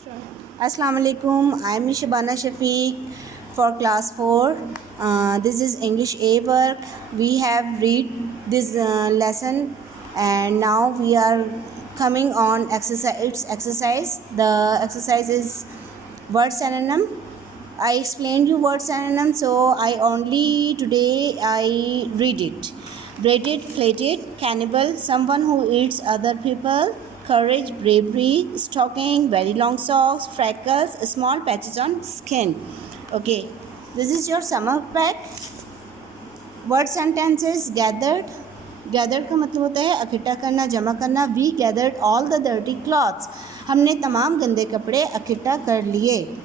Assalamu alaikum. I am Shabana Shafiq for class 4. This is English A work. We have read this lesson and now we are coming on exercise. The exercise is word synonym. I explained you word synonym, so today I read it. Braided, plaited, cannibal, someone who eats other people. Courage, bravery, stocking, very long socks, freckles, small patches on skin. Okay, this is your summer pack. Word sentences gathered. Gathered का मतलब होता है इकट्ठा करना, जमा करना. We gathered all the dirty clothes. हमने तमाम गंदे कपड़े इकट्ठा कर लिए.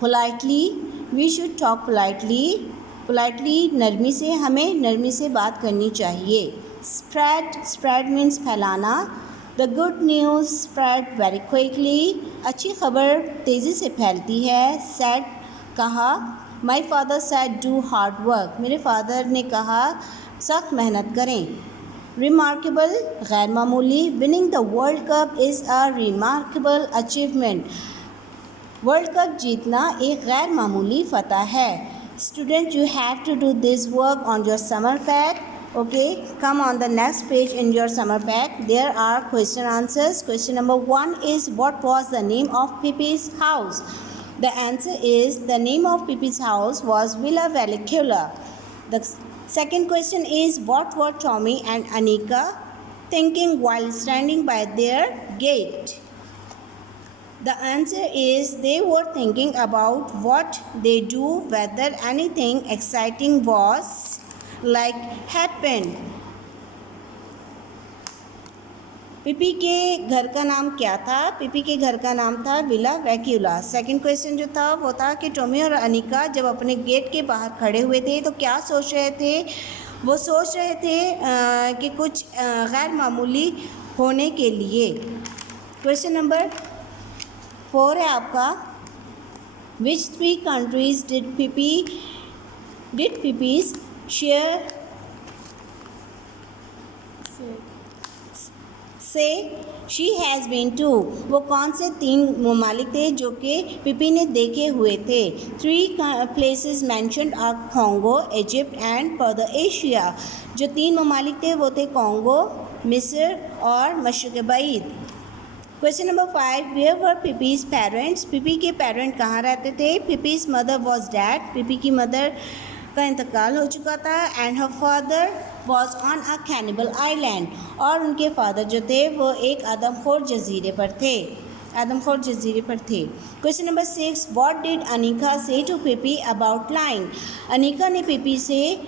Politely, we should talk politely. Politely नरमी से, हमें नरमी से बात करनी चाहिए. Spread means फैलाना. The good news spread very quickly. अच्छी खबर तेज़ी से फैलती है. Said कहा. My father said do hard work. मेरे फादर ने कहा सख्त मेहनत करें. Remarkable गैर मामूली. Winning the World Cup is a remarkable achievement. World cup जीतना एक गैर मामूली फ़तह है. Student, you have to do this work on your summer pack. Okay, come on the next page in your summer pack. There are question answers. Question number 1 is what was the name of Pippi's house? The answer is the name of Pippi's house was Villa Valicula. The second question is what were Tommy and Anika thinking while standing by their gate? The answer is they were thinking about what they do, whether anything exciting was like happened. पिपी के घर का नाम क्या था? पिपी के घर का नाम था विला वैक्यूला. सेकंड क्वेश्चन जो था वो था कि टॉमी और अनिका जब अपने गेट के बाहर खड़े हुए थे तो क्या सोच रहे थे? वो सोच रहे थे कि कुछ गैर मामूली होने के लिए. क्वेश्चन नंबर 4 है आपका. Which 3 countries did Pippi's share say she has been to? वो कौन से 3 ममालिक थे जो कि पिपी ने देखे हुए थे? 3 places mentioned are Congo, Egypt and Further Asia. जो 3 ममालिक थे वो थे कॉन्गो, मिस्र और मशरिक़ बईद. Question number 5 where were Pippi's parents? Pippi के पेरेंट कहाँ रहते थे? Pippi's mother was dead. Pippi की मदर का इंतकाल हो चुका था. And her father was on a cannibal island. और उनके फादर जो थे वो एक आदमखोर जजीरे पर थे. Question number 6 what did Anika से to Pipi about lying? Anika ने पिपी से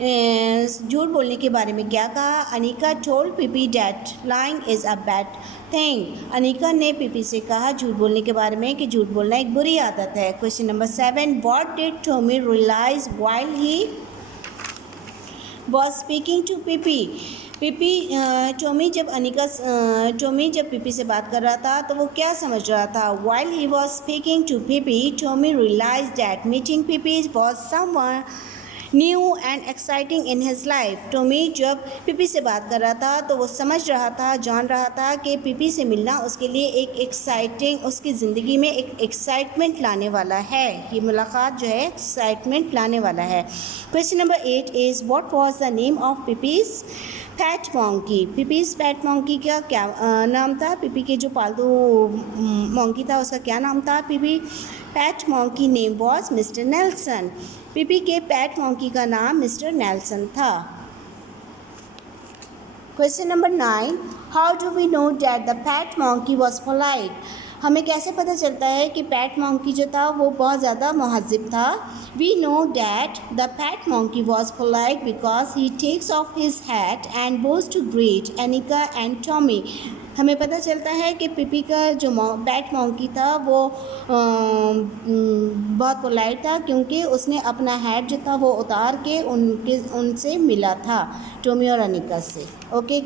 झूठ बोलने के बारे में क्या कहा? Anika told Pippi that lying is a bad thing. Anika ने पिपी से कहा झूठ बोलने के बारे में कि झूठ बोलना एक बुरी आदत है. Question number 7 what did Tommy realise while he was speaking to Pippi? Tommy जब पिपी से बात कर रहा था तो वो क्या समझ रहा था? While he was speaking to Pippi Tommy realise that meeting Pippi was someone new and exciting in his life. Tommy जब पिपी से बात कर रहा था तो वो समझ रहा था, जान रहा था कि पिपी से मिलना उसके लिए एक एक्साइटिंग, उसकी ज़िंदगी में एक एक्साइटमेंट लाने वाला है. ये मुलाकात जो है एक्साइटमेंट लाने वाला है. Question number 8 is what was the name of Pippi's pet monkey? Pippi's pet monkey का क्या नाम था? पिपी के जो पालतू मॉन्की था उसका क्या नाम था? Pippi pet monkey name was mister Nelson. Pippi के पैट मॉन्की का नाम मिस्टर नेल्सन था. Question number 9 how do we know that the pet monkey was polite? हमें कैसे पता चलता है कि पैट मॉन्की जो था वो बहुत ज़्यादा मुहज़्ज़िब था? We know that the pet monkey was polite because he takes off his hat and goes to greet Anika and Tommy. हमें पता चलता है कि पिपी का जो पैट मॉन्की था वो बहुत पोलाइट था क्योंकि उसने अपना हैट जो था वो उतार के उनसे मिला था, टॉमी और अनिका से. ओके